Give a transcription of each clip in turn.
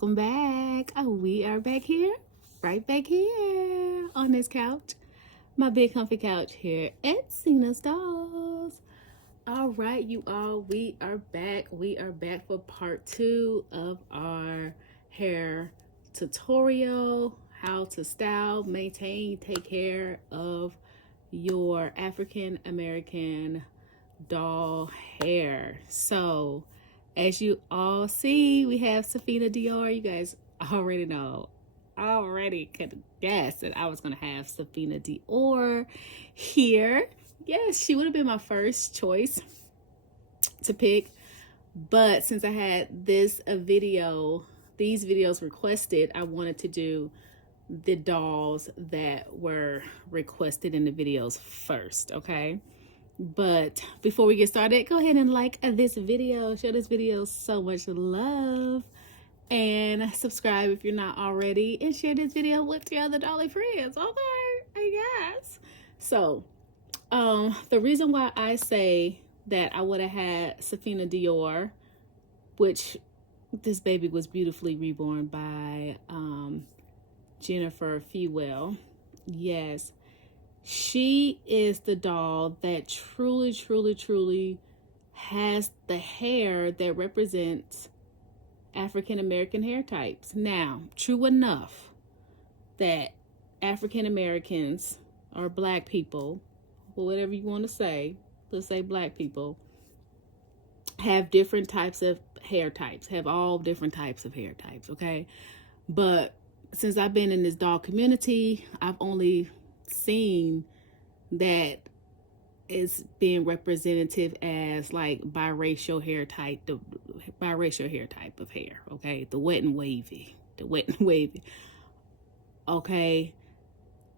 welcome back. We are back here, right back here on this couch, my big comfy couch here at Cena's Dolls. All right, you all, we are back. We are back for part 2 of our hair tutorial, how to style, maintain, take care of your African American doll hair. So as you all see, we have Safina Dior. You guys already know, I already could guess that I was going to have Safina Dior here. Yes, she would have been my first choice to pick. But since I had these videos requested, I wanted to do the dolls that were requested in the videos first, okay? But before we get started, go ahead and like this video, show this video so much love, and subscribe if you're not already, and share this video with your other dolly friends, okay? I guess. So, the reason why I say that I would have had Safina Dior, which this baby was beautifully reborn by Jennifer Fewell. Yes. She is the doll that truly has the hair that represents African American hair types. Now, true enough that African Americans or black people, or whatever you want to say, let's say black people, have different types of hair types, have all different types of hair types, okay? But since I've been in this doll community, I've only seen that it's being representative as like biracial hair type, the biracial hair type of hair, okay? The wet and wavy, okay?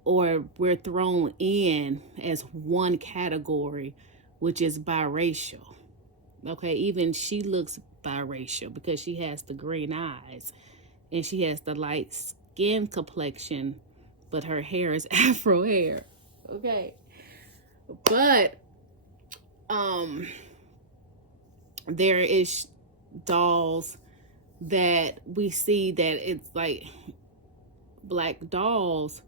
Or we're thrown in as one category, which is biracial, okay? Even she looks biracial because she has the green eyes and she has the light skin complexion, but her hair is afro hair, okay? But there is dolls that we see that it's like black dolls,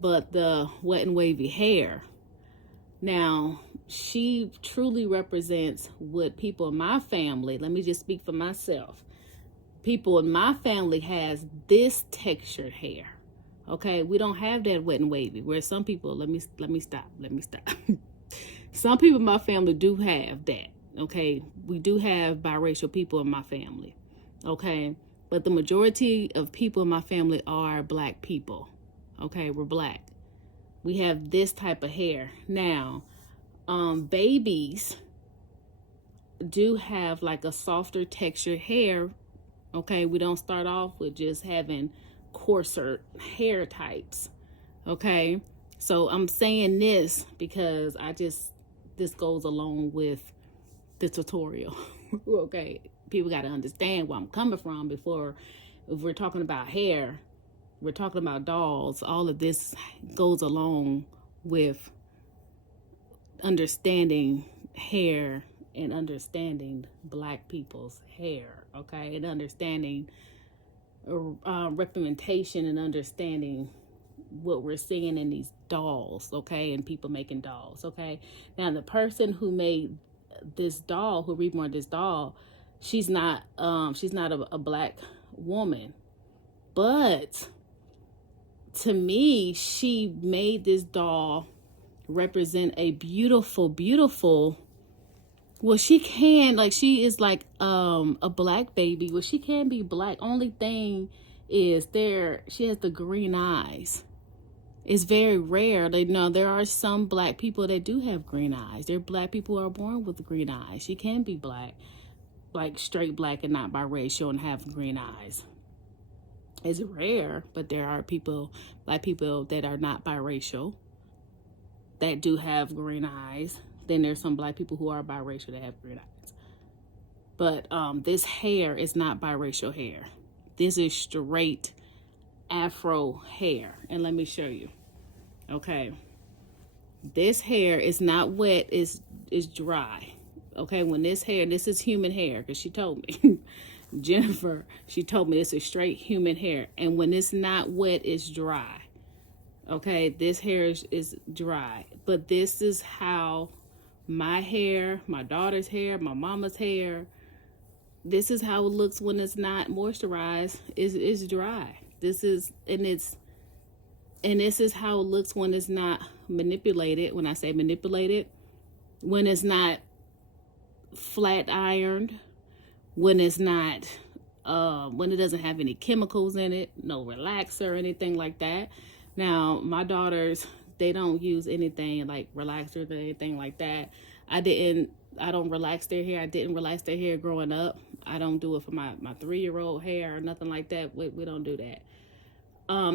but the wet and wavy hair. Now, she truly represents what people in my family, let me just speak for myself, people in my family has this textured hair. Okay, we don't have that wet and wavy, where some people, let me stop. Some people in my family do have that, okay? We do have biracial people in my family, okay? But the majority of people in my family are black people, okay? We're black. We have this type of hair. Now, babies do have like a softer textured hair, okay? We don't start off with just having coarser hair types, okay? So I'm saying this because this goes along with the tutorial, okay? People got to understand where I'm coming from before, if we're talking about hair, we're talking about dolls, all of this goes along with understanding hair and understanding black people's hair, okay? And understanding representation and understanding what we're seeing in these dolls, okay, and people making dolls, okay. Now, the person who made this doll, who reborn this doll, she's not a black woman, but to me, she made this doll represent a beautiful. Well, she can, like, she is like a black baby. Well, she can be black. Only thing is she has the green eyes. It's very rare. There are some black people that do have green eyes. There are black people who are born with green eyes. She can be black, like straight black and not biracial and have green eyes. It's rare, but there are black people that are not biracial that do have green eyes. Then there's some black people who are biracial that have green eyes. But this hair is not biracial hair. This is straight afro hair. And let me show you. Okay. This hair is not wet, it's dry. Okay, when this is human hair, because she told me. Jennifer, she told me it's a straight human hair. And when it's not wet, it's dry. Okay, this hair is dry. But this is how my hair, my daughter's hair, my mama's hair, this is how it looks when it's not moisturized. It's dry. This is how it looks when it's not manipulated. When I say manipulated, when it's not flat ironed, when it's not when it doesn't have any chemicals in it, no relaxer or anything like that. Now my daughters, they don't use anything like relaxers or anything like that. I don't relax their hair. I didn't relax their hair growing up. I don't do it for my 3-year-old hair or nothing like that. We don't do that.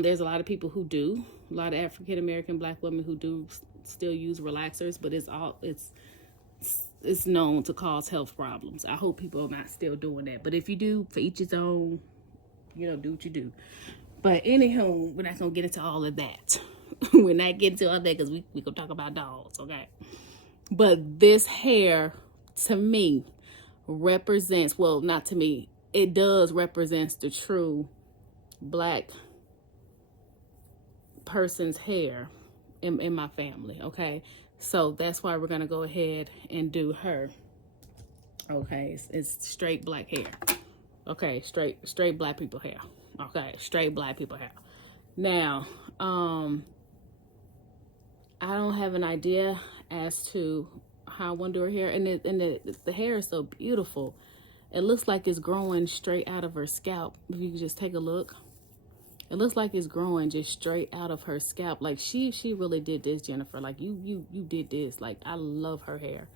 There's a lot of people who do, a lot of African American black women who do still use relaxers, but it's known to cause health problems. I hope people are not still doing that. But if you do, for each his own, do what you do. But anywho, we're not gonna get into all of that. We're not getting into all that because we gonna talk about dolls, okay? But this hair, to me, represents, well, not to me, it does represents the true black person's hair in my family, okay? So that's why we're gonna go ahead and do her. Okay, it's straight black hair. Okay, straight black people hair. Okay, straight black people hair. Now, I don't have an idea as to how I want to do her hair, and the hair is so beautiful. It looks like it's growing straight out of her scalp. If you can just take a look. It looks like it's growing just straight out of her scalp. Like she really did this, Jennifer. Like you did this. Like I love her hair.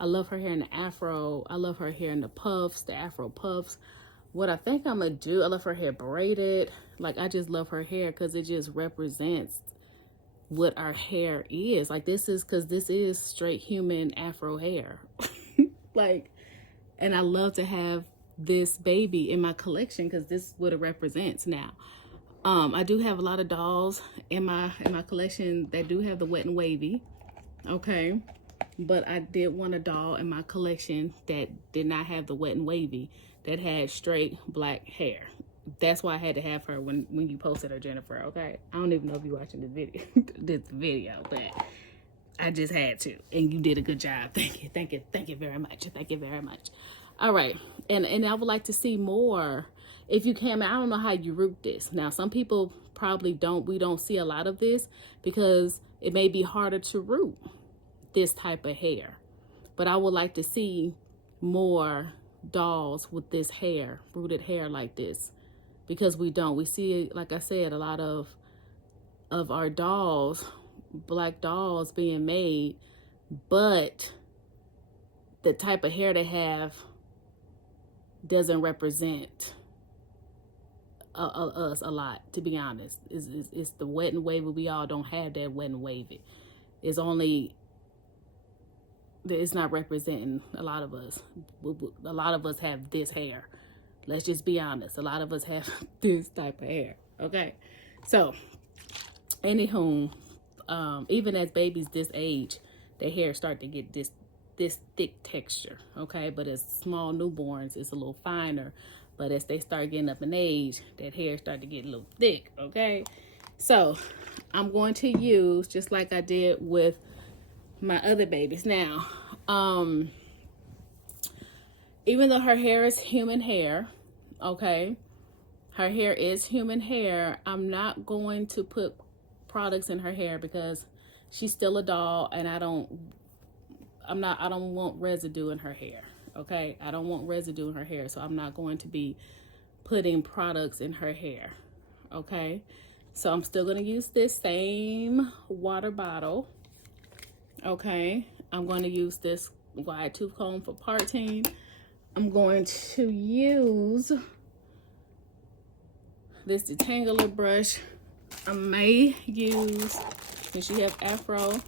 I love her hair in the afro. I love her hair in the puffs, the afro puffs. What I think I'm gonna do, I love her hair braided. Like I just love her hair because it just represents what our hair is. Like this is straight human afro hair. Like, and I love to have this baby in my collection because this is what it represents now. I do have a lot of dolls in my collection that do have the wet and wavy, okay? But I did want a doll in my collection that did not have the wet and wavy, that had straight black hair. That's why I had to have her when you posted her, Jennifer, okay? I don't even know if you're watching this video, but I just had to, and you did a good job. Thank you very much. Thank you very much. All right, and I would like to see more. If you can, I don't know how you root this. Now, some people probably we don't see a lot of this because it may be harder to root this type of hair. But I would like to see more dolls with this hair, rooted hair like this, because we don't. We see, like I said, a lot of our dolls, black dolls being made, but the type of hair they have doesn't represent us a lot, to be honest. It's the wet and wavy. We all don't have that wet and wavy. It's not representing a lot of us. A lot of us have this hair. Let's just be honest. A lot of us have this type of hair. Okay, so anywho, even as babies this age, their hair start to get this thick texture. Okay, but as small newborns, it's a little finer. But as they start getting up in age, that hair start to get a little thick, okay? So I'm going to use, just like I did with my other babies. Now, even though her hair is human hair, okay? Her hair is human hair. I'm not going to put products in her hair because she's still a doll, and I don't want residue in her hair. Okay, I don't want residue in her hair, so I'm not going to be putting products in her hair. Okay, so I'm still going to use this same water bottle. Okay, I'm going to use this wide tooth comb for parting. I'm going to use this detangler brush. I may use, since she have afro,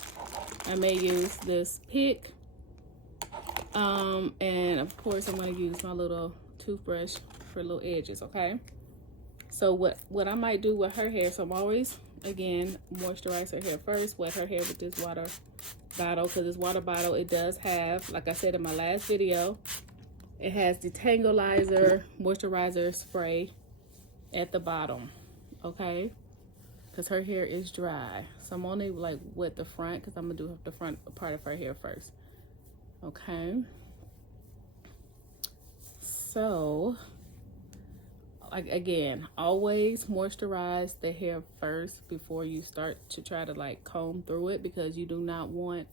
I may use this pick. And of course I'm going to use my little toothbrush for little edges, okay? So what I might do with her hair, so I'm always, again, moisturize her hair first, wet her hair with this water bottle, because this water bottle, it does have, like I said in my last video, It has detangleizer moisturizer spray at the bottom, okay? Because her hair is dry. So I'm only like wet the front because I'm gonna do the front part of her hair first. Okay. So, like again, always moisturize the hair first before you start to try to like comb through it, because you do not want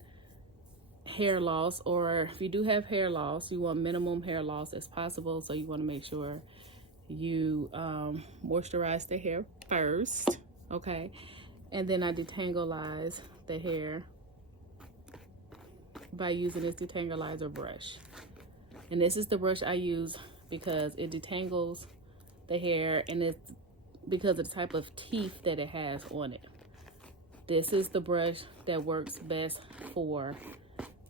hair loss, or if you do have hair loss, you want minimum hair loss as possible. So you want to make sure you moisturize the hair first, okay? And then I detangleize the hair by using this detangleizer brush. And this is the brush I use because it detangles the hair, and it's because of the type of teeth that it has on it. This is the brush that works best for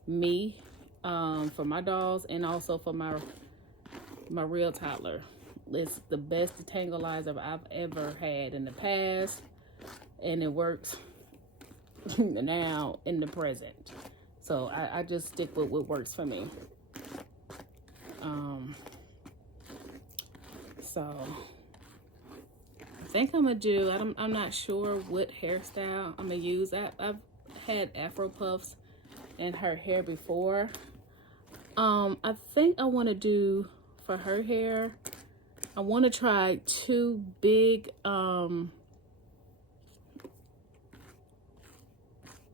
me, for my dolls, and also for my real toddler. It's the best detangleizer I've ever had in the past, and it works now in the present. So I just stick with what works for me. So I think I'm gonna do, I'm not sure what hairstyle I'm gonna use. I've had afro puffs in her hair before. I think I want to do for her hair, I want to try 2 big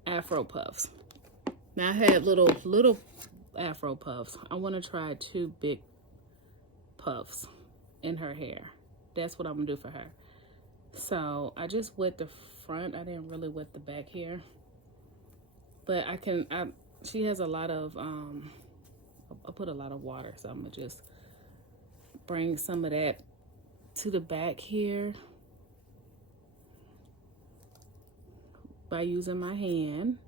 afro puffs. Now I had little afro puffs. I want to try 2 big puffs in her hair. That's what I'm gonna do for her. So I just wet the front. I didn't really wet the back here, but she has a lot of I put a lot of water, so I'm gonna just bring some of that to the back here by using my hand.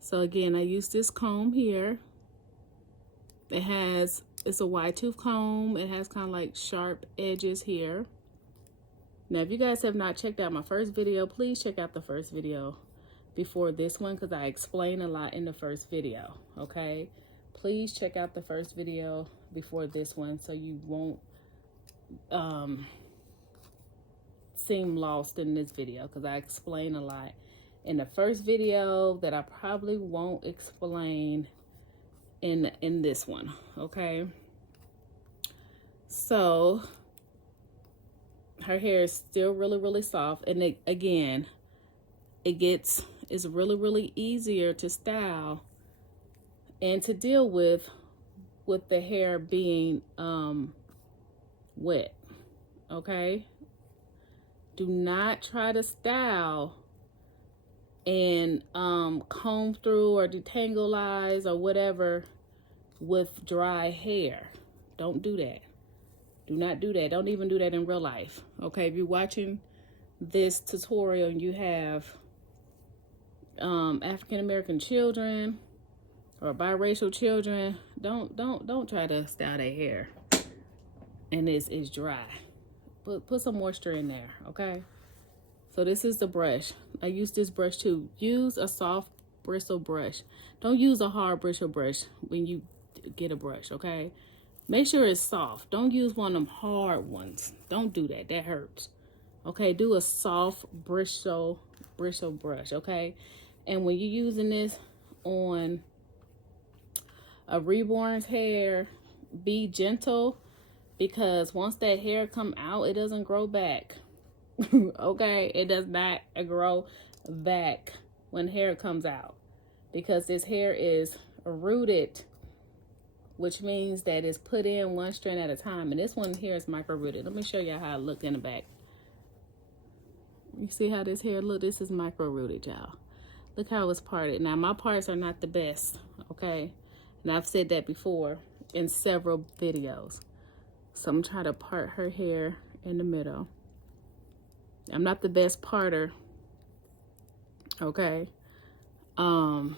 So again, I use this comb here. It's a wide tooth comb. It has kind of like sharp edges here. Now, if you guys have not checked out my first video, please check out the first video before this one, because I explain a lot in the first video, okay? Please check out the first video before this one so you won't seem lost in this video, because I explain a lot in the first video that I probably won't explain in this one, okay? So her hair is still really soft, and it's really easier to style and to deal with the hair being wet, okay? Do not try to style and comb through or detangleize or whatever with dry hair. Don't do that. Do not do that. Don't even do that in real life, okay? If you're watching this tutorial and you have African American children or biracial children, don't try to style their hair and it's dry. Put some moisture in there, okay? So this is the brush. I use this brush too. Use a soft bristle brush. Don't use a hard bristle brush when you get a brush, okay? Make sure it's soft. Don't use one of them hard ones. Don't do that. That hurts. Okay, do a soft bristle brush, okay? And when you're using this on a reborn's hair, be gentle, because once that hair come out, it doesn't grow back. Okay, it does not grow back when hair comes out, because this hair is rooted, which means that it's put in one strand at a time, and this one here is micro rooted. Let me show you how it look in the back. You see how this hair look? This is micro rooted, y'all. Look how it's parted. Now my parts are not the best, okay, and I've said that before in several videos. So I'm trying to part her hair in the middle. I'm not the best parter, okay? And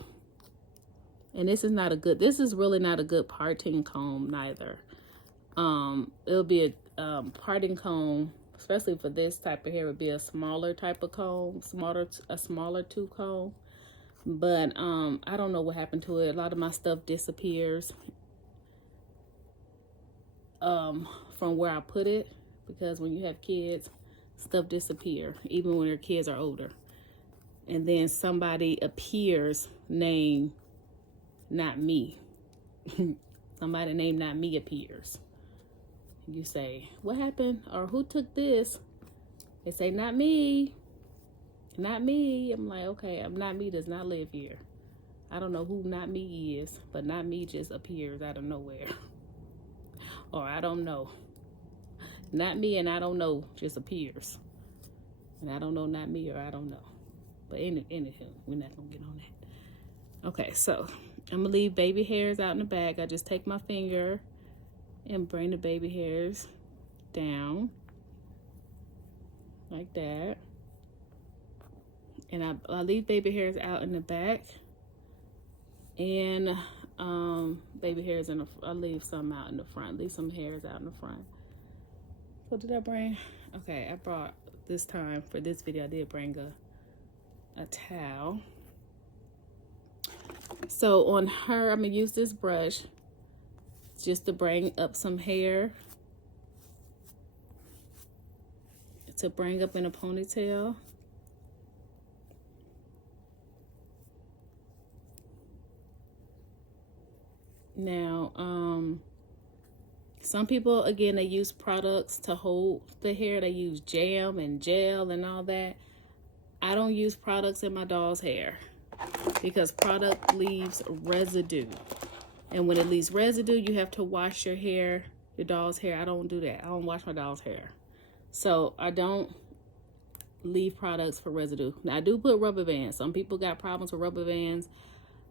this is really not a good parting comb neither. It'll be a parting comb, especially for this type of hair, would be a smaller type of comb, a smaller tooth comb. But I don't know what happened to it. A lot of my stuff disappears. from where I put it, because when you have kids, stuff disappear, even when your kids are older. And then somebody appears named not me. Somebody named not me appears. You say, what happened? Or who took this? They say, not me. Not me. I'm like, okay, not me does not live here. I don't know who not me is, but not me just appears out of nowhere. Or I don't know. Not me and I don't know just appears. And I don't know not me or I don't know. But anywho, we're not going to get on that. Okay, so I'm going to leave baby hairs out in the back. I just take my finger and bring the baby hairs down like that. And I leave baby hairs out in the back. And baby hairs in the, I leave some out in the front. Leave some hairs out in the front. What did I bring? Okay, I brought this time for this video. I did bring a towel. So on her, I'm gonna use this brush just to bring up some hair, to bring up in a ponytail. Now, some people, again, they use products to hold the hair. They use jam and gel and all that. I don't use products in my doll's hair because product leaves residue. And when it leaves residue, you have to wash your hair, your doll's hair. I don't do that. I don't wash my doll's hair. So I don't leave products for residue. Now, I do put rubber bands. Some people got problems with rubber bands.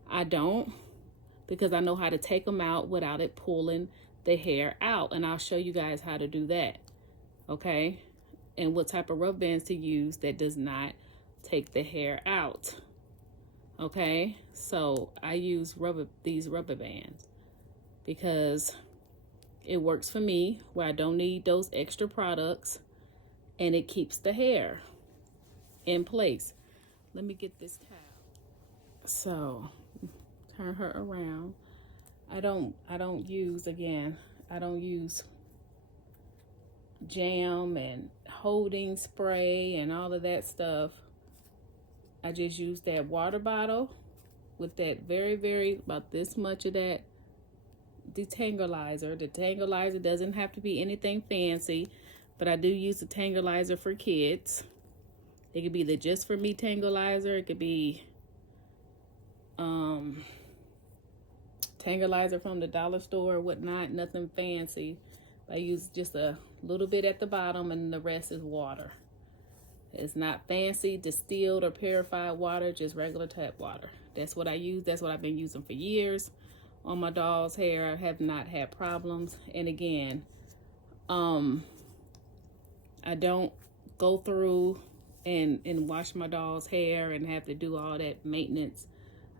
I don't, because I know how to take them out without it pulling the hair out. And I'll show you guys how to do that. Okay? And what type of rubber bands to use that does not take the hair out. Okay? So I use these rubber bands because it works for me where I don't need those extra products and it keeps the hair in place. Let me get this towel. So turn her around. I don't use, again, I don't use jam and holding spray and all of that stuff. I just use that water bottle with that very, about this much of that detangleizer. The detangleizer doesn't have to be anything fancy, but I do use the detangleizer for kids. It could be the Just For Me detangleizer. It could be detangleizer from the dollar store or whatnot, nothing fancy. I use just a little bit at the bottom and the rest is water. It's not fancy distilled or purified water, just regular tap water. That's what I use. That's what I've been using for years on my doll's hair. I have not had problems. And again, I don't go through and wash my doll's hair and have to do all that maintenance.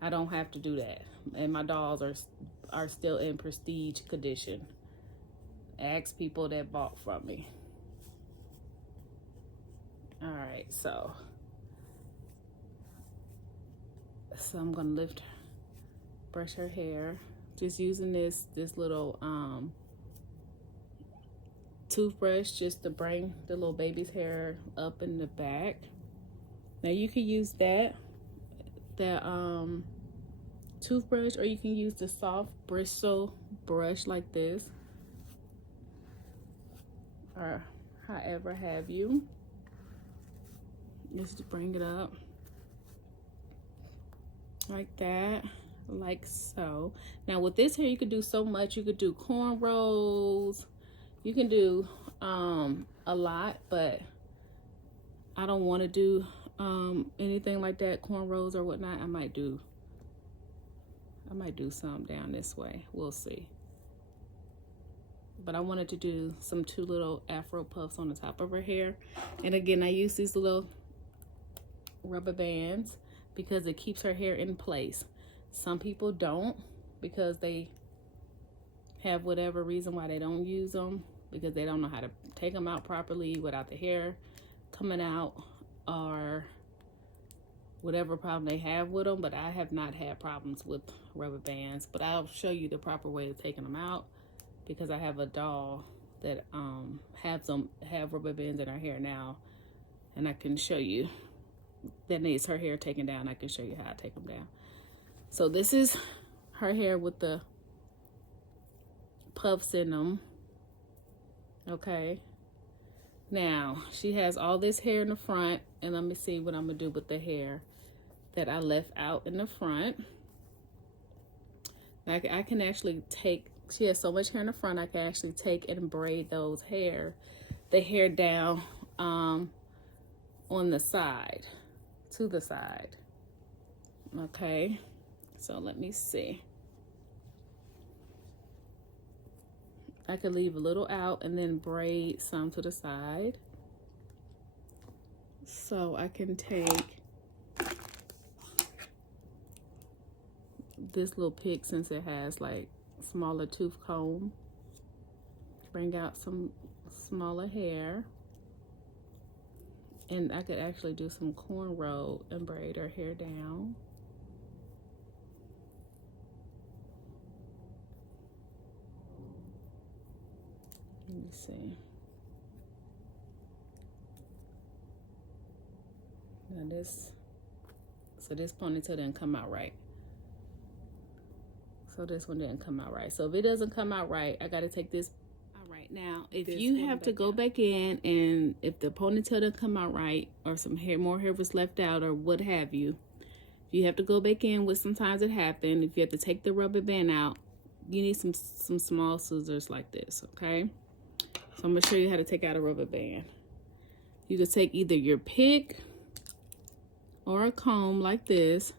I don't have to do that. And my dolls are still in prestige condition. Ask people that bought from me. All right, so I'm gonna brush her hair, just using this little toothbrush just to bring the little baby's hair up in the back. Now you can use that toothbrush, or you can use the soft bristle brush like this, or however have you. Just to bring it up like that, like so. Now with this hair, you could do so much. You could do cornrows. You can do a lot, but I don't want to do anything like that, cornrows or whatnot. I might do some down this way. We'll see. But I wanted to do some two little afro puffs on the top of her hair. And again, I use these little rubber bands because it keeps her hair in place. Some people don't, because they have whatever reason why they don't use them, because they don't know how to take them out properly without the hair coming out, or whatever problem they have with them. But I have not had problems with rubber bands, but I'll show you the proper way of taking them out because I have a doll that have rubber bands in her hair now, and I can show you that needs her hair taken down. I can show you how I take them down. So this is her hair with the puffs in them. Okay. Now she has all this hair in the front, and let me see what I'm gonna do with the hair that I left out in the front. I can actually take, she has so much hair in the front, I can actually take and braid the hair down on the side, to the side. Okay, so let me see. I could leave a little out and then braid some to the side. So I can take this little pick, since it has like smaller tooth comb, bring out some smaller hair, and I could actually do some cornrow and braid her hair down. Let me see. Now this ponytail didn't come out right. So this one didn't come out right. So if it doesn't come out right, I got to take this. All right, now if you have to go back in, and if the ponytail didn't come out right, or more hair was left out, or what have you, you have to go back in, which sometimes it happens. If you have to take the rubber band out, you need some small scissors like this, okay? So I'm gonna show you how to take out a rubber band. You can take either your pick or a comb like this.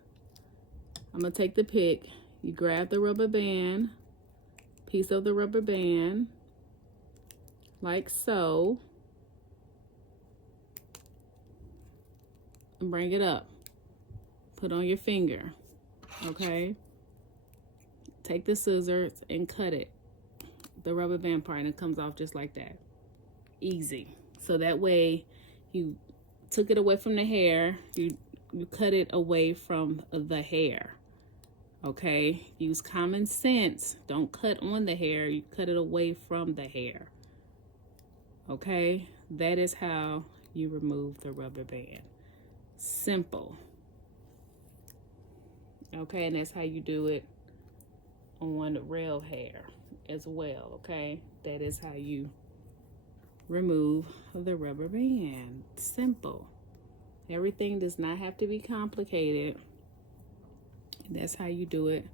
I'm gonna take the pick. You grab the rubber band, piece of the rubber band, like so, and bring it up. Put on your finger, okay? Take the scissors and cut it, the rubber band part, and it comes off just like that. Easy. So that way you took it away from the hair, you cut it away from the hair. Okay, use common sense. Don't cut on the hair, you cut it away from the hair. Okay, that is how you remove the rubber band. Simple. Okay, and that's how you do it on real hair as well. Okay, that is how you remove the rubber band. Simple. Everything does not have to be complicated. That's how you do it.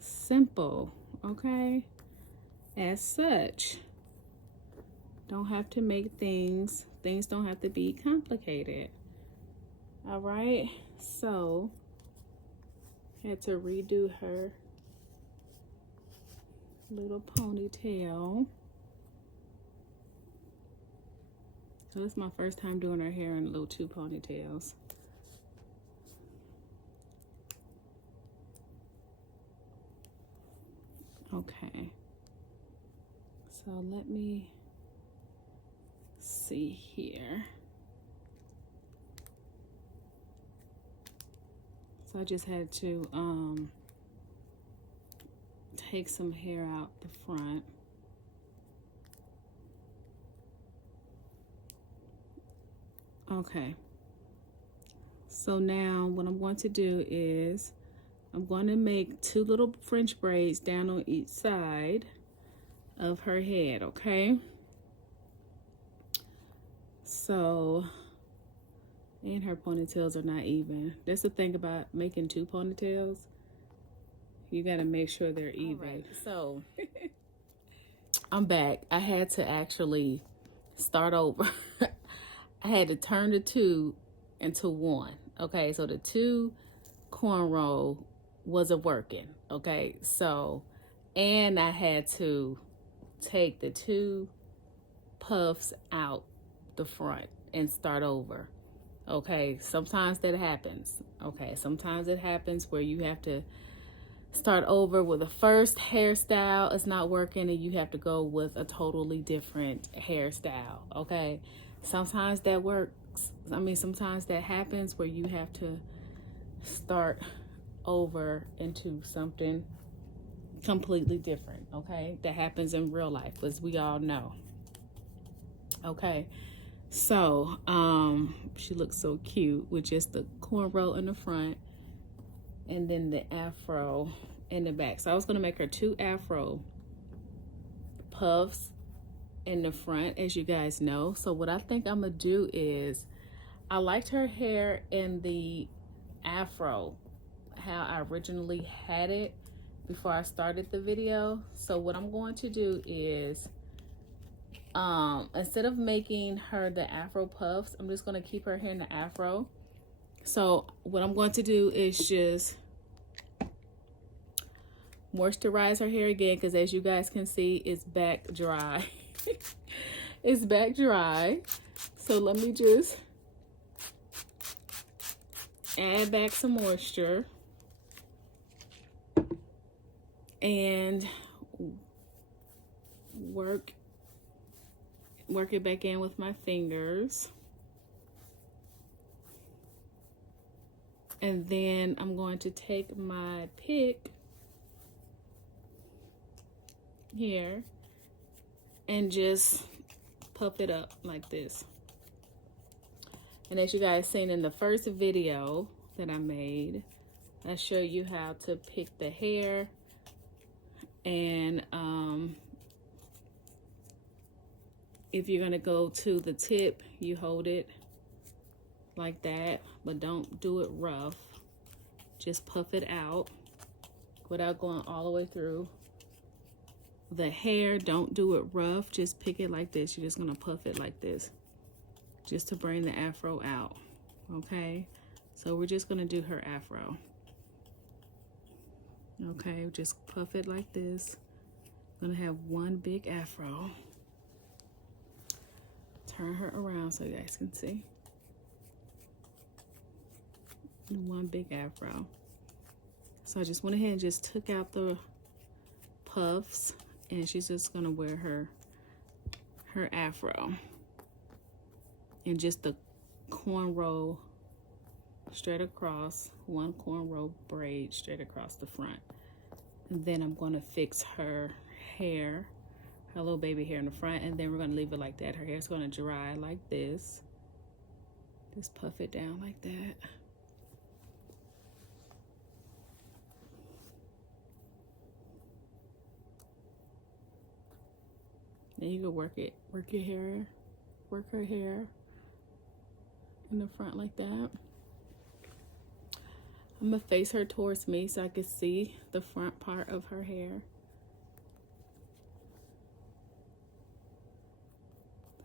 Simple, okay? As such, don't have to make things don't have to be complicated. All right, so had to redo her little ponytail. So this is my first time doing her hair in little two ponytails. Okay, so let me see here. So I just had to take some hair out the front. Okay, so now what I'm going to do is I'm going to make two little French braids down on each side of her head, okay? So, and her ponytails are not even. That's the thing about making two ponytails. You got to make sure they're even. All right, so I'm back. I had to actually start over. I had to turn the two into one. Okay, so the two cornrow wasn't working. Okay, so, and I had to take the two puffs out the front and start over. Okay, sometimes that happens. Okay, sometimes it happens where you have to start over with the first hairstyle is not working and you have to go with a totally different hairstyle. Okay, sometimes that works. I mean, sometimes that happens where you have to start over into something completely different, okay? That happens in real life, as we all know. Okay, so she looks so cute with just the cornrow in the front and then the afro in the back. So I was gonna make her 2 afro puffs in the front, as you guys know. So what I think I'm gonna do is, I liked her hair in the afro, how I originally had it before I started the video. So what I'm going to do is, instead of making her the afro puffs, I'm just going to keep her hair in the afro. So what I'm going to do is just moisturize her hair again, because as you guys can see, it's back dry. It's back dry. So let me just add back some moisture and work it back in with my fingers. And then I'm going to take my pick here and just puff it up like this. And as you guys seen in the first video that I made, I show you how to pick the hair, and if you're gonna go to the tip, you hold it like that, but don't do it rough. Just puff it out without going all the way through. The hair, don't do it rough, just pick it like this. You're just gonna puff it like this, just to bring the afro out, okay? So we're just gonna do her afro. Okay, just puff it like this. I'm gonna have one big afro. Turn her around so you guys can see. One big afro. So I just went ahead and just took out the puffs, and she's just gonna wear her afro. And just the cornrow straight across, one cornrow braid straight across the front. And then I'm gonna fix her hair, her little baby hair in the front, and then we're gonna leave it like that. Her hair's gonna dry like this. Just puff it down like that. Then you can work your hair, work her hair in the front like that. I'm gonna face her towards me so I can see the front part of her hair.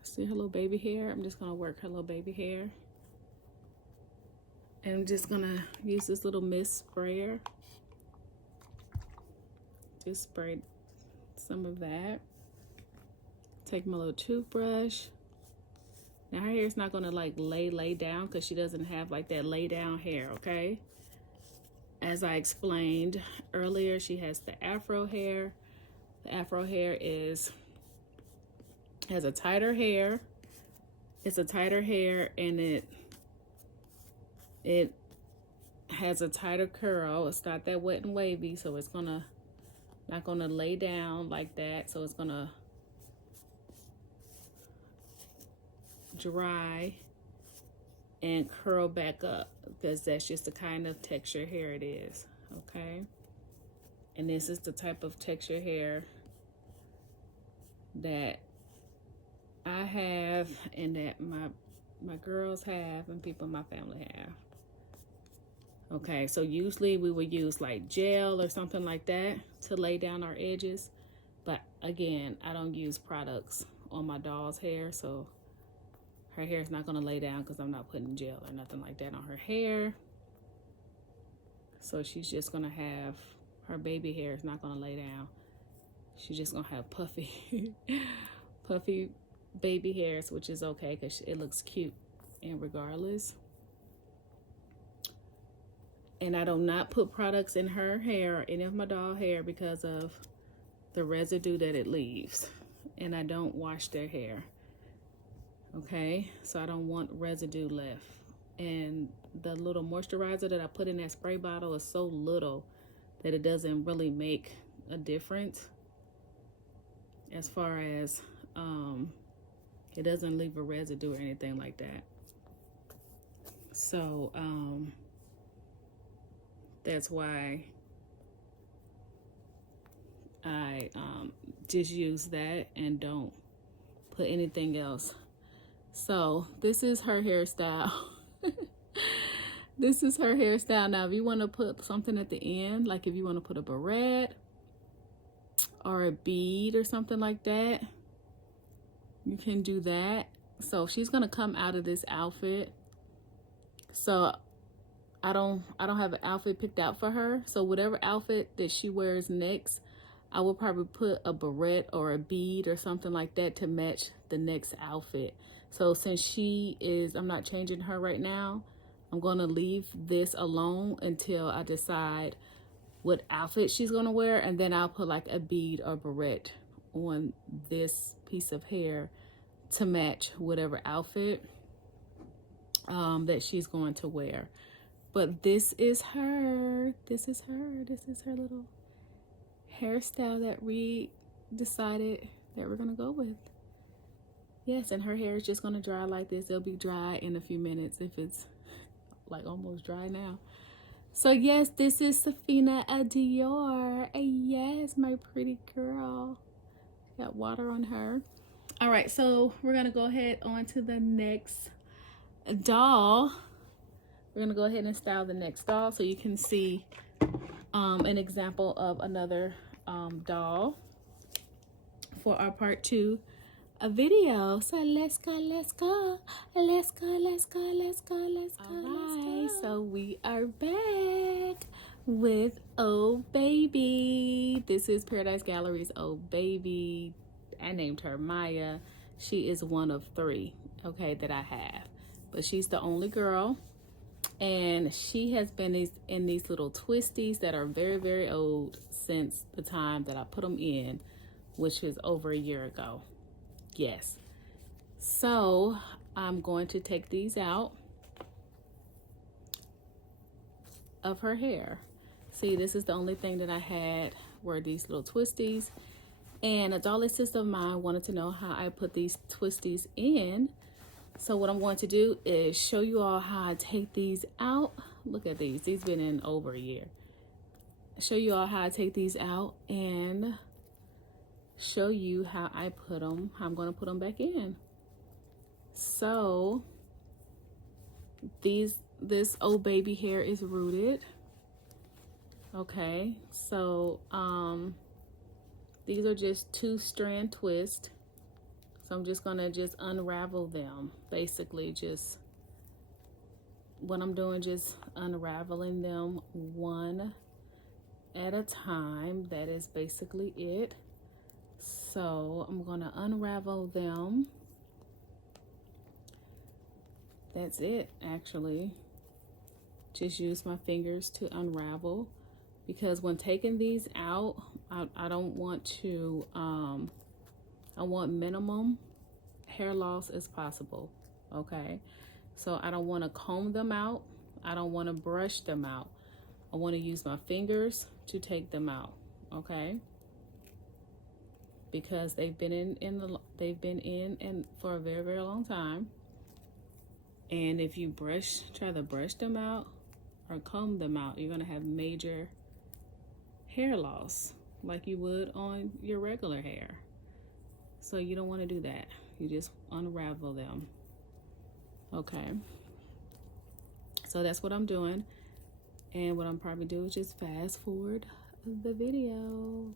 See her little baby hair? I'm just gonna work her little baby hair. And I'm just gonna use this little mist sprayer. Just spray some of that. Take my little toothbrush. Now her hair is not gonna like lay down, because she doesn't have like that lay down hair, okay? As I explained earlier, she has the afro hair. The afro hair has a tighter hair. It's a tighter hair, and it has a tighter curl. It's not that wet and wavy, so it's not gonna lay down like that. So it's gonna dry and curl back up, because that's just the kind of texture hair it is, okay? And this is the type of texture hair that I have, and that my girls have, and people in my family have. Okay, so usually we would use like gel or something like that to lay down our edges, but again, I don't use products on my doll's hair, so her hair is not gonna lay down because I'm not putting gel or nothing like that on her hair. So she's just gonna have, her baby hair is not gonna lay down. She's just gonna have puffy, puffy baby hairs, which is okay because it looks cute and regardless. And I do not put products in her hair or any of my doll hair because of the residue that it leaves. And I don't wash their hair. Okay, so I don't want residue left. And the little moisturizer that I put in that spray bottle is so little that it doesn't really make a difference as far as it doesn't leave a residue or anything like that. So that's why I just use that and don't put anything else. So this is her hairstyle. This is her hairstyle. Now, if you want to put something at the end, like if you want to put a barrette or a bead or something like that, you can do that. So she's gonna come out of this outfit. So I don't have an outfit picked out for her. So whatever outfit that she wears next, I will probably put a barrette or a bead or something like that to match the next outfit. So since she is, I'm not changing her right now, I'm gonna leave this alone until I decide what outfit she's gonna wear, and then I'll put like a bead or barrette on this piece of hair to match whatever outfit that she's going to wear. But this is her. This is her. This is her little hairstyle that we decided that we're gonna go with. Yes, and her hair is just gonna dry like this. It'll be dry in a few minutes if it's like almost dry now. So yes, this is Safina Dior. Yes, my pretty girl. Got water on her. All right, so we're gonna go ahead on to the next doll. We're gonna go ahead and style the next doll so you can see an example of another doll for our part 2 video. So let's go. All right, so we are back with Oh Baby. This is Paradise Gallery's Oh Baby. I named her Maya. She is one of 3, okay, that I have, but she's the only girl, and she has been in these little twisties that are very, very old since the time that I put them in, which is over a year ago. Yes. So I'm going to take these out of her hair. See, this is the only thing that I had were these little twisties, and a dolly sister of mine wanted to know how I put these twisties in. So what I'm going to do is show you all how I take these out. Look at these. These been in over a year. Show you all how I take these out and show you how I put them, how I'm going to put them back in. So this Oh Baby hair is rooted. Okay, so these are just 2 strand twists. So I'm just gonna just unravel them. Basically, just what I'm doing, just unraveling them one at a time. That is basically it. So I'm gonna unravel them. That's it, actually. Just use my fingers to unravel, because when taking these out, I don't want to, I want minimum hair loss as possible, okay? So I don't want to comb them out. I don't want to brush them out. I want to use my fingers to take them out, okay? Because they've been in for a very, very long time. And if you try to brush them out or comb them out, you're gonna have major hair loss like you would on your regular hair. So you don't want to do that. You just unravel them. Okay. So that's what I'm doing. And what I'm probably doing is just fast forward the video.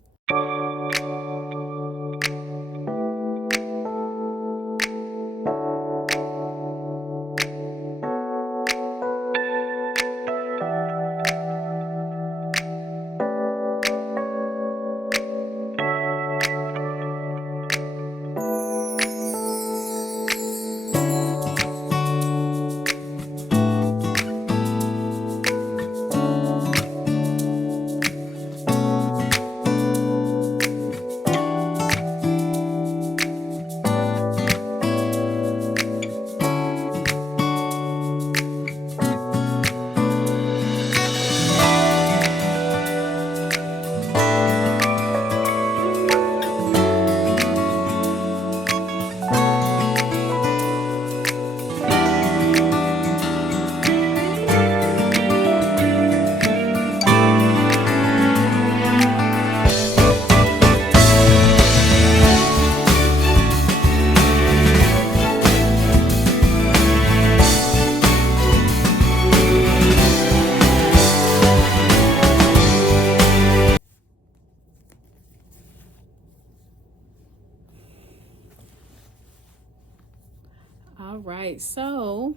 All right, so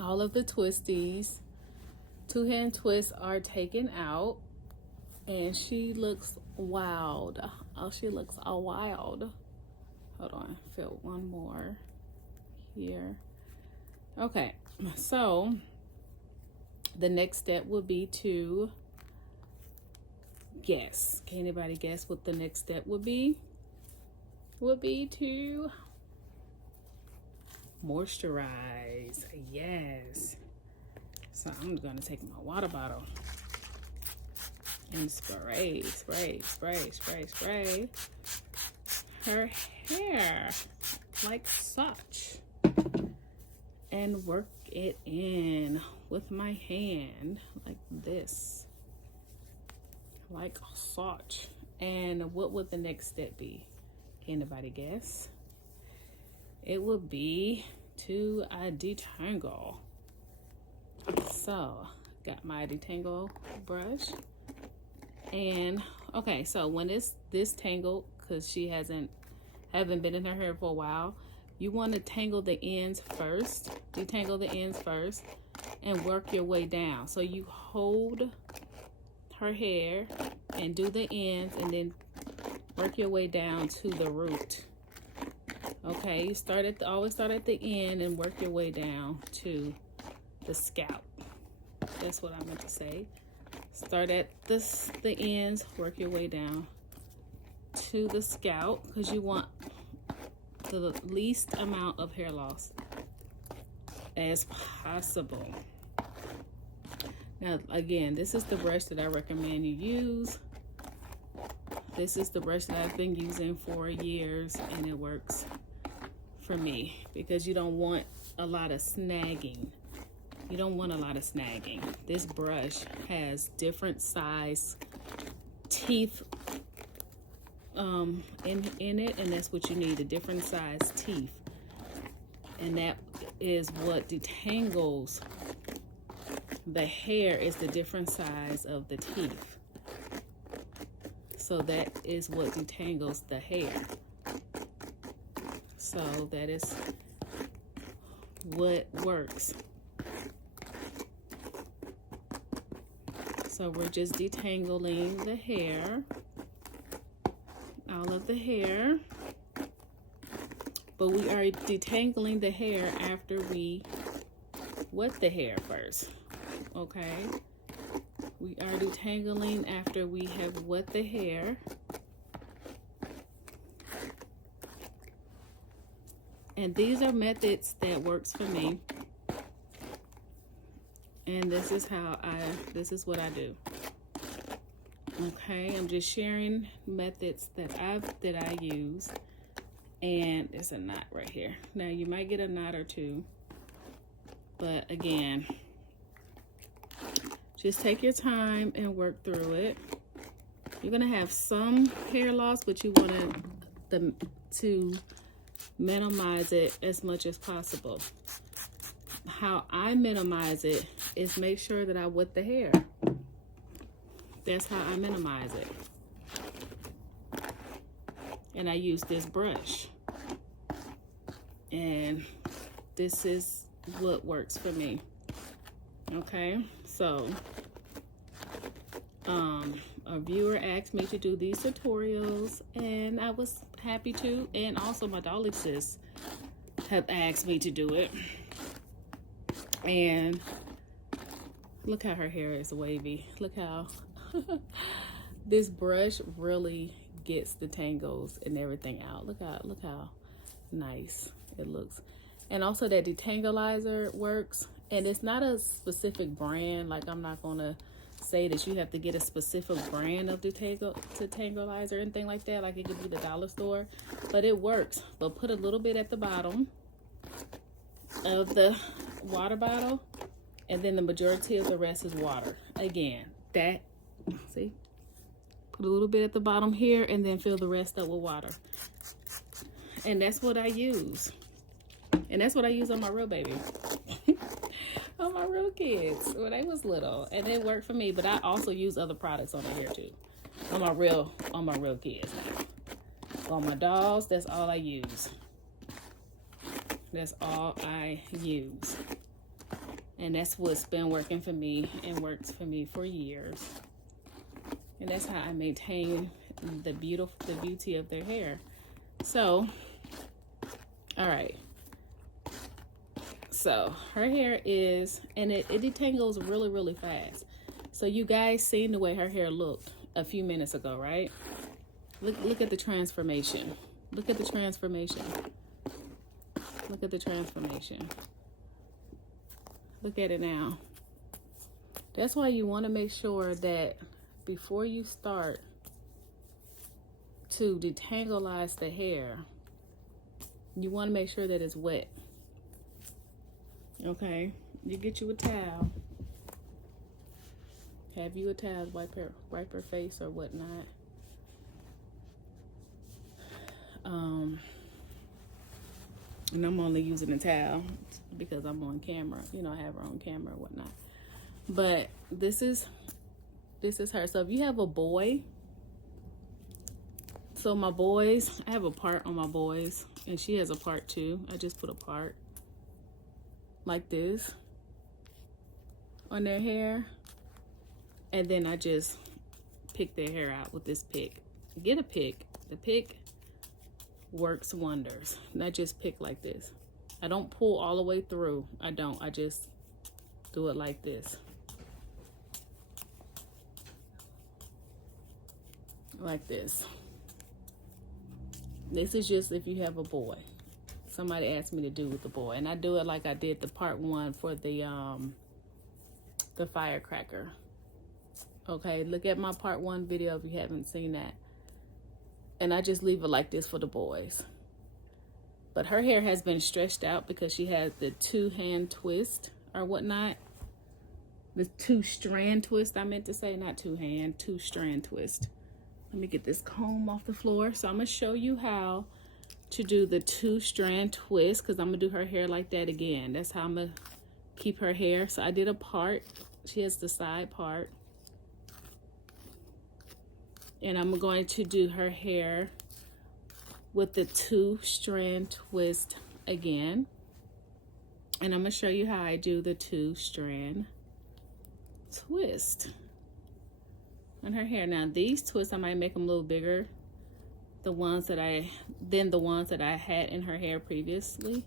all of the twisties, two-hand twists are taken out, and she looks wild. Oh, she looks all wild. Hold on, feel one more here. Okay, so the next step would be to guess. Can anybody guess what the next step would be? Would be to moisturize. Yes. So I'm gonna take my water bottle and spray her hair like such, and work it in with my hand like this, like such. And what would the next step be? Can anybody guess? It would be to detangle. So got my detangle brush, and okay, so when it's this tangled, because she haven't been in her hair for a while, you want to tangle the ends first, detangle the ends first, and work your way down. So you hold her hair and do the ends, and then work your way down to the root. Okay, you always start at the end and work your way down to the scalp. That's what I meant to say. Start at the ends, work your way down to the scalp, because you want the least amount of hair loss as possible. Now, again, this is the brush that I recommend you use. This is the brush that I've been using for years, and it works for me because you don't want a lot of snagging. You don't want a lot of snagging. This brush has different size teeth in it, and that's what you need, a different size teeth. And that is what detangles the hair, is the different size of the teeth. So that is what detangles the hair. So that is what works. So we're just detangling the hair, all of the hair, but we are detangling the hair after we wet the hair first, okay? We are detangling after we have wet the hair. And these are methods that works for me. And this is what I do. Okay, I'm just sharing methods that I use. And there's a knot right here. Now you might get a knot or two, but again, just take your time and work through it. You're gonna have some hair loss, but you want to minimize it as much as possible. How I minimize it is make sure that I wet the hair. That's how I minimize it. And I use this brush. And this is what works for me. Okay, so a viewer asked me to do these tutorials, and I was happy to, and also my dolly sis have asked me to do it. And look how her hair is wavy. Look how this brush really gets the tangles and everything out. Look how nice it looks. And also that detangleizer works, and it's not a specific brand. Like, I'm not gonna say that you have to get a specific brand of detangleizer or anything like that. Like, it could be the dollar store, but it works. But put a little bit at the bottom of the water bottle, and then the majority of the rest is water. Again, see, put a little bit at the bottom here, and then fill the rest up with water. And that's what I use. And that's what I use on my real baby. On my real kids when they was little, and it worked for me. But I also use other products on the hair too. On my real kids now. On my dolls, that's all I use. That's all I use. And that's what's been working for me and works for me for years. And that's how I maintain the beauty of their hair. So, all right. So her hair is, and it detangles really, really fast. So you guys seen the way her hair looked a few minutes ago, right? Look at the transformation. Look at the transformation. Look at the transformation. Look at it now. That's why you want to make sure that before you start to detangleize the hair, you want to make sure that it's wet. Okay, you get you a towel. Have you a towel, wipe her face or whatnot. And I'm only using a towel because I'm on camera. You know, I have her on camera or whatnot. But this is her. So if you have a boy, so my boys, I have a part on my boys, and she has a part too. I just put a part like this on their hair, and then I just pick their hair out with this pick. Get a pick. The pick works wonders. And I just pick like this. I don't pull all the way through. I don't. I just do it like this. Like this. This is just if you have a boy. Somebody asked me to do with the boy, and I do it like I did the part 1 for the firecracker. Okay, look at my part 1 video if you haven't seen that. And I just leave it like this for the boys. But her hair has been stretched out because she has the 2-hand twist or whatnot. The 2-strand twist, I meant to say, not 2-hand, 2-strand twist. Let me get this comb off the floor. So I'm gonna show you how to do the 2-strand twist, because I'm gonna do her hair like that again. That's how I'm gonna keep her hair. So I did a part. She has the side part. And I'm going to do her hair with the 2-strand twist again. And I'm gonna show you how I do the 2-strand twist on her hair. Now these twists, I might make them a little bigger the ones that I had in her hair previously.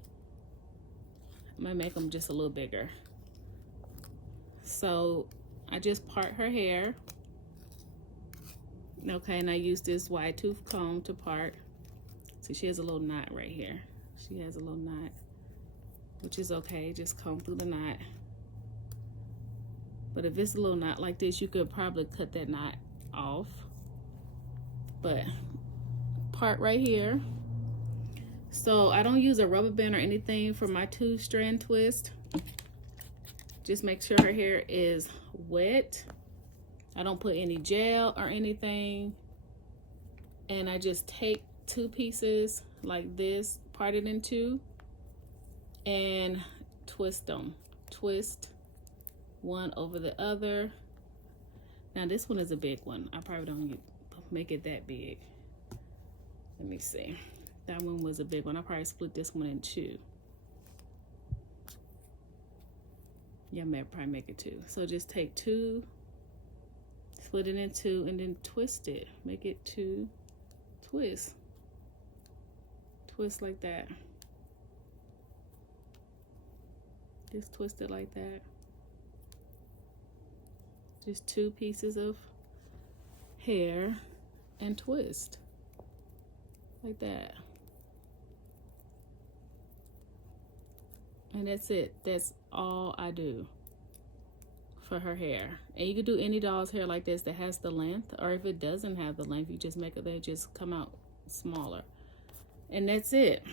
I might make them just a little bigger. So I just part her hair. Okay, and I use this wide tooth comb to part. See, she has a little knot right here. She has a little knot, which is okay. Just comb through the knot. But if it's a little knot like this, you could probably cut that knot off. But part right here. So I don't use a rubber band or anything for my 2-strand twist. Just make sure her hair is wet. I don't put any gel or anything. And I just take 2 pieces like this, part it in 2, and twist them. Twist one over the other. Now this one is a big one. I probably don't make it that big. Let me see. That one was a big one. I probably split this one in 2. Yeah, I may probably make it 2. So just take 2, split it in 2, and then twist it. Make it 2 twists. Twist like that. Just twist it like that. Just 2 pieces of hair and twist like that. And that's it. That's all I do for her hair. And you can do any doll's hair like this that has the length, or if it doesn't have the length, you just make it, they just come out smaller. And that's it.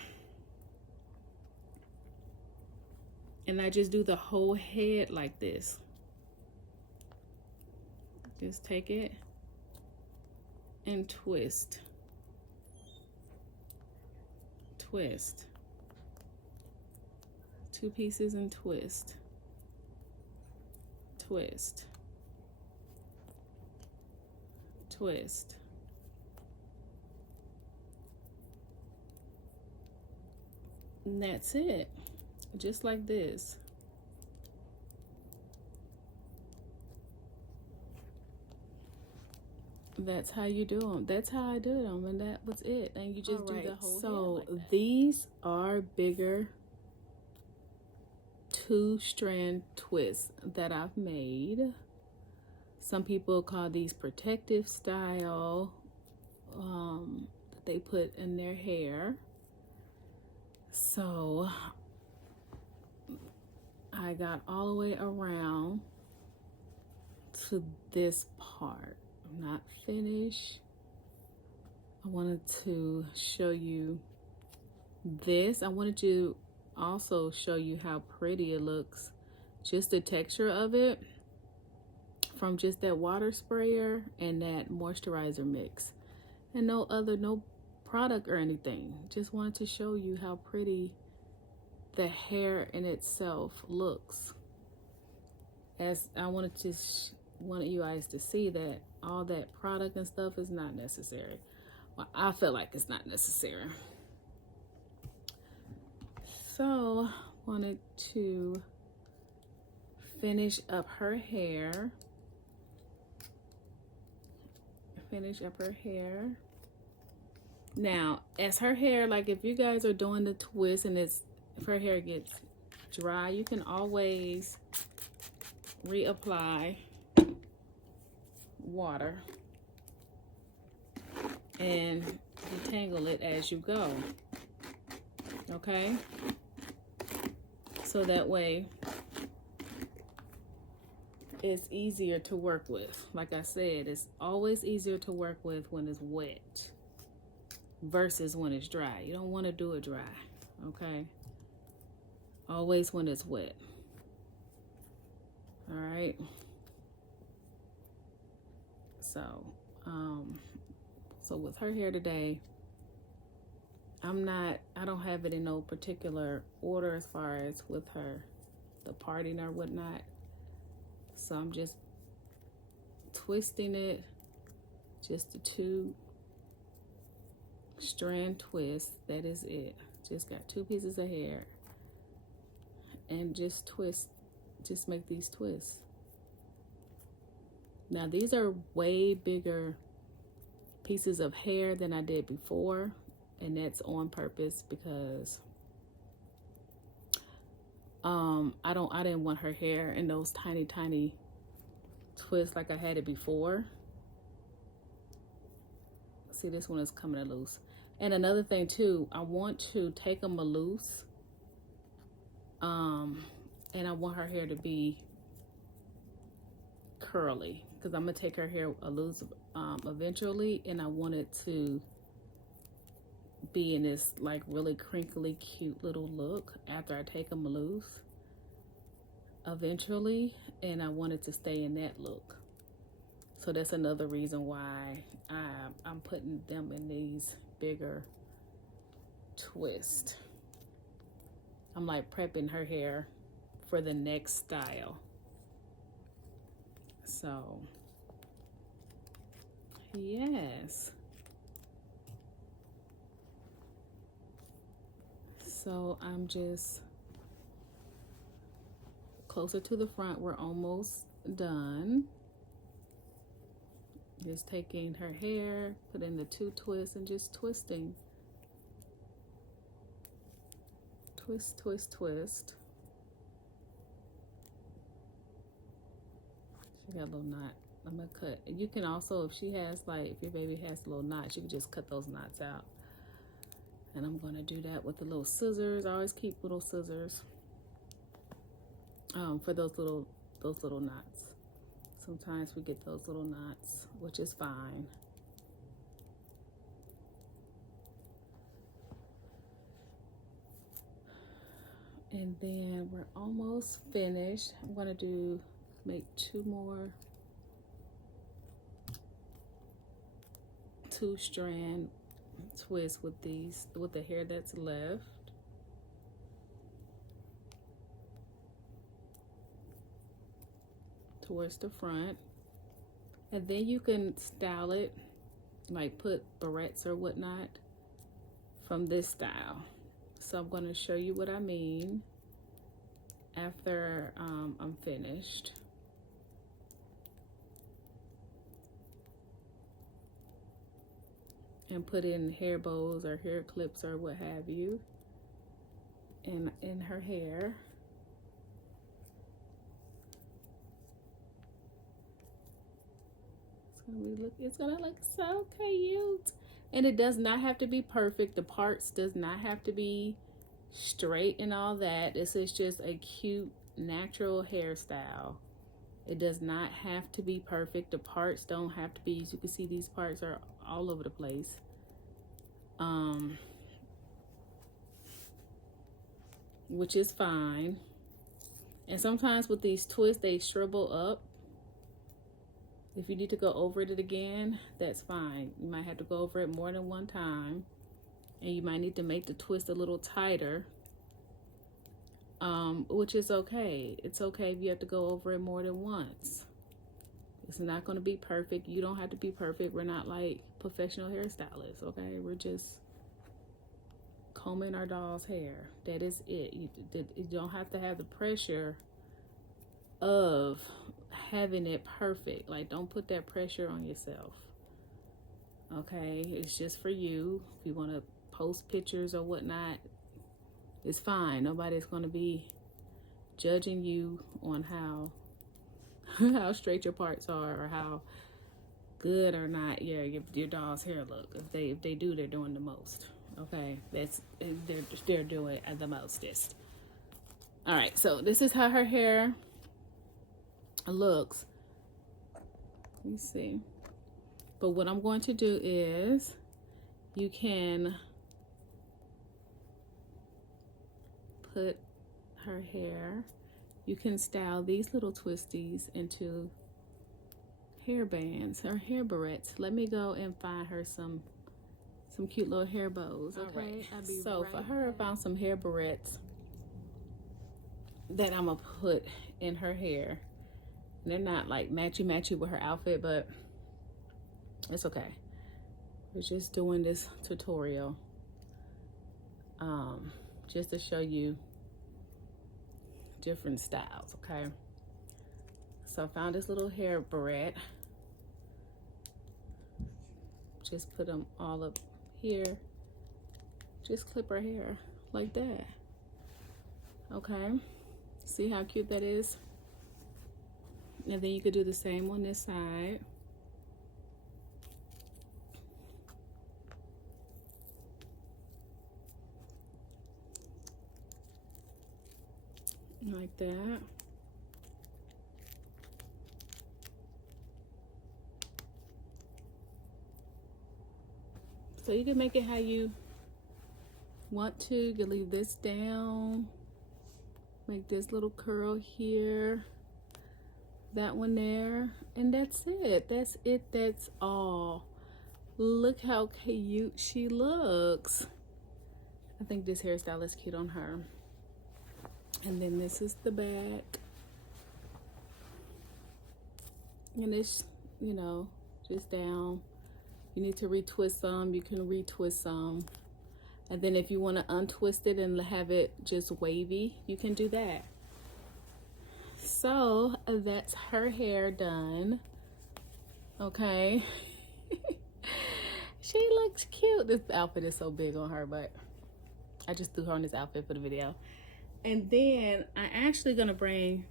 And I just do the whole head like this. Just take it and twist. Twist. 2 pieces and twist. Twist. Twist. And that's it. Just like this. That's how you do them. That's how I do them, and that was it. And you just do the whole so hair like these are bigger 2-strand twists that I've made. Some people call these protective style, that they put in their hair. So I got all the way around to this part. I'm not finished. I wanted to show you this. I wanted to also show you how pretty it looks. Just the texture of it from just that water sprayer and that moisturizer mix. And no product or anything. Just wanted to show you how pretty the hair in itself looks. As I wanted you guys to see that all that product and stuff is not necessary. Well, I feel like it's not necessary. So wanted to finish up her hair. Now, as her hair, like if you guys are doing the twist and if her hair gets dry, you can always reapply water and detangle it as you go. Okay? So that way it's easier to work with. Like I said, it's always easier to work with when it's wet versus when it's dry. You don't want to do it dry, okay? Always when it's wet. All right. So with her hair today, I don't have it in no particular order as far as with her, the parting or whatnot. So I'm just twisting it, just the 2-strand twist. That is it. Just got 2 pieces of hair and just twist, just make these twists. Now these are way bigger pieces of hair than I did before, and that's on purpose because I didn't want her hair in those tiny twists like I had it before. See, this one is coming loose. And another thing too, I want to take them loose, and I want her hair to be curly because I'm gonna take her hair loose eventually, and I want it to be in this like really crinkly cute little look after I take them loose eventually, and I want it to stay in that look. So that's another reason why I'm putting them in these bigger twists. I'm like prepping her hair for the next style. So yes. So I'm just closer to the front. We're almost done. Just taking her hair, put in the 2 twists and just twisting. Twist, twist, twist. She got a little knot. I'm gonna cut. You can also, if she has like, if your baby has little knots, you can just cut those knots out. And I'm gonna do that with the little scissors. I always keep little scissors for those little knots. Sometimes we get those little knots, which is fine. And then we're almost finished. I'm gonna make 2 more 2-strand twists with the hair that's left. Towards the front, and then you can style it, like put barrettes or whatnot from this style. So I'm going to show you what I mean after I'm finished. And put in hair bows or hair clips or what have you in her hair. It's gonna look so cute. And it does not have to be perfect. The parts does not have to be straight and all that. This is just a cute natural hairstyle. It does not have to be perfect. The parts don't have to be. As you can see, these parts are all over the place. Which is fine. And sometimes with these twists, they shrivel up. If you need to go over it again, that's fine. You might have to go over it more than one time. And you might need to make the twist a little tighter. Which is okay. It's okay if you have to go over it more than once. It's not going to be perfect. You don't have to be perfect. We're not like professional hairstylists, okay? We're just combing our doll's hair. That is it. You don't have to have the pressure of having it perfect. Like, don't put that pressure on yourself, okay? It's just for you. If you want to post pictures or whatnot, it's fine. Nobody's going to be judging you on how straight your parts are or how good or not your doll's hair look. If they do, they're doing the most. Okay, they're doing the mostest. All right, so this is how her hair looks. Let me see. But what I'm going to do is, you can put her hair, you can style these little twisties into hair bands or hair barrettes. Let me go and find her some cute little hair bows, okay? Right. So for her, I found some hair barrettes that I'm gonna put in her hair. They're not like matchy with her outfit, but it's okay. We're just doing this tutorial just to show you different styles, okay? So I found this little hair barrette. Just put them all up here. Just clip her hair like that. Okay, see how cute that is? And then you could do the same on this side. Like that. So you can make it how you want to. You can leave this down. Make this little curl here. That one there. And that's it. That's it. That's all. Look how cute she looks. I think this hairstyle is cute on her. And then this is the back. And it's, you know, just down. You need to retwist some, you can retwist some. And then if you want to untwist it and have it just wavy, you can do that. So that's her hair done. Okay. She looks cute. This outfit is so big on her, but I just threw her on this outfit for the video. And then I actually gonna bring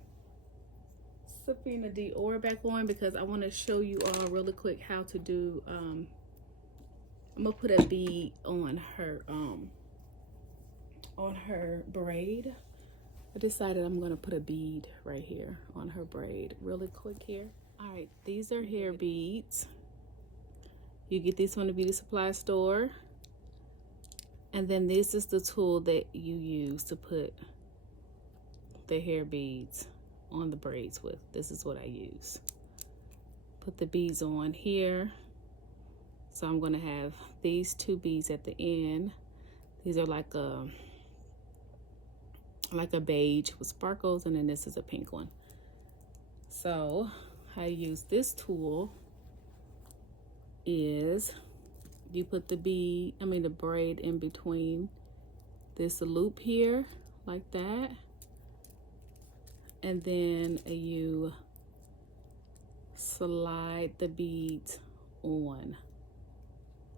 Safina Dior back on because I want to show you all really quick how to do I'm gonna put a bead on her braid. I decided I'm gonna put a bead right here on her braid really quick here. All right, these are hair beads. You get these from the beauty supply store, and then this is the tool that you use to put the hair beads on the braids with. This is what I use. Put the beads on here. So I'm going to have these two beads at the end. These are like a beige with sparkles, and then this is a pink one. So how you use this tool is you put the braid in between this loop here like that, and then you slide the beads on.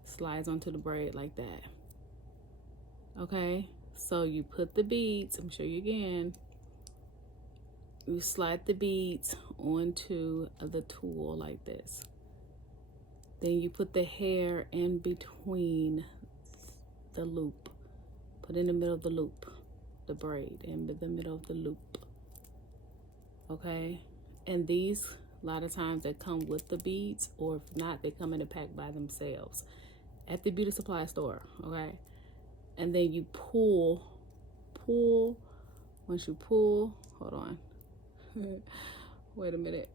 Slides onto the braid like that. Okay, so you put the beads, I'm show you again. You slide the beads onto the tool like this. Then you put the hair in between the loop. Put in the middle of the loop, the braid in the middle of the loop. Okay, and these, a lot of times they come with the beads, or if not, they come in a pack by themselves at the beauty supply store. Okay, and then you pull. Once you pull, hold on. Wait a minute.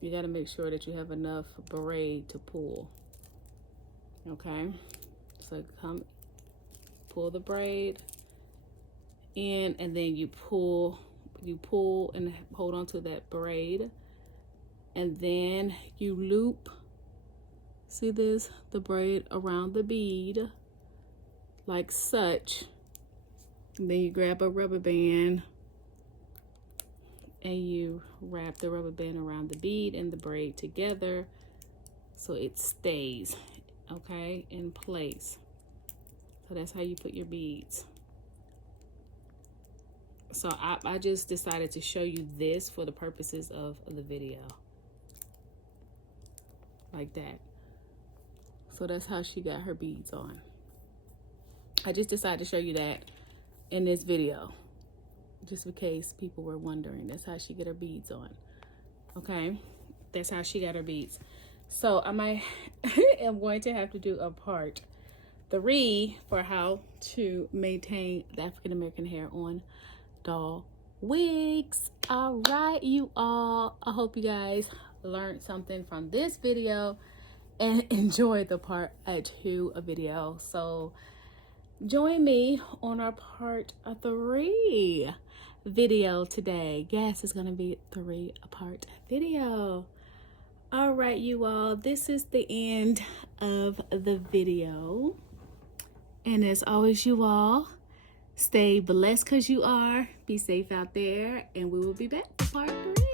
You got to make sure that you have enough braid to pull. Okay, so pull the braid in, and then you pull and hold on to that braid, and then you loop, see this, the braid around the bead like such. And then you grab a rubber band and you wrap the rubber band around the bead and the braid together so it stays, okay, in place. So that's how you put your beads. So I just decided to show you this for the purposes of the video. Like that. So that's how she got her beads on. I just decided to show you that in this video, just in case people were wondering. That's how she get her beads on. Okay, that's how she got her beads. So I might am going to have to do a part 3 for how to maintain the African American hair on doll wigs. All right, you all, I hope you guys learned something from this video and enjoyed the part 2 video. So join me on our part 3 video today. Yes, it's gonna be 3-part video. All right, you all, this is the end of the video, and as always, you all, stay blessed because you are. Be safe out there, and we will be back for part 3.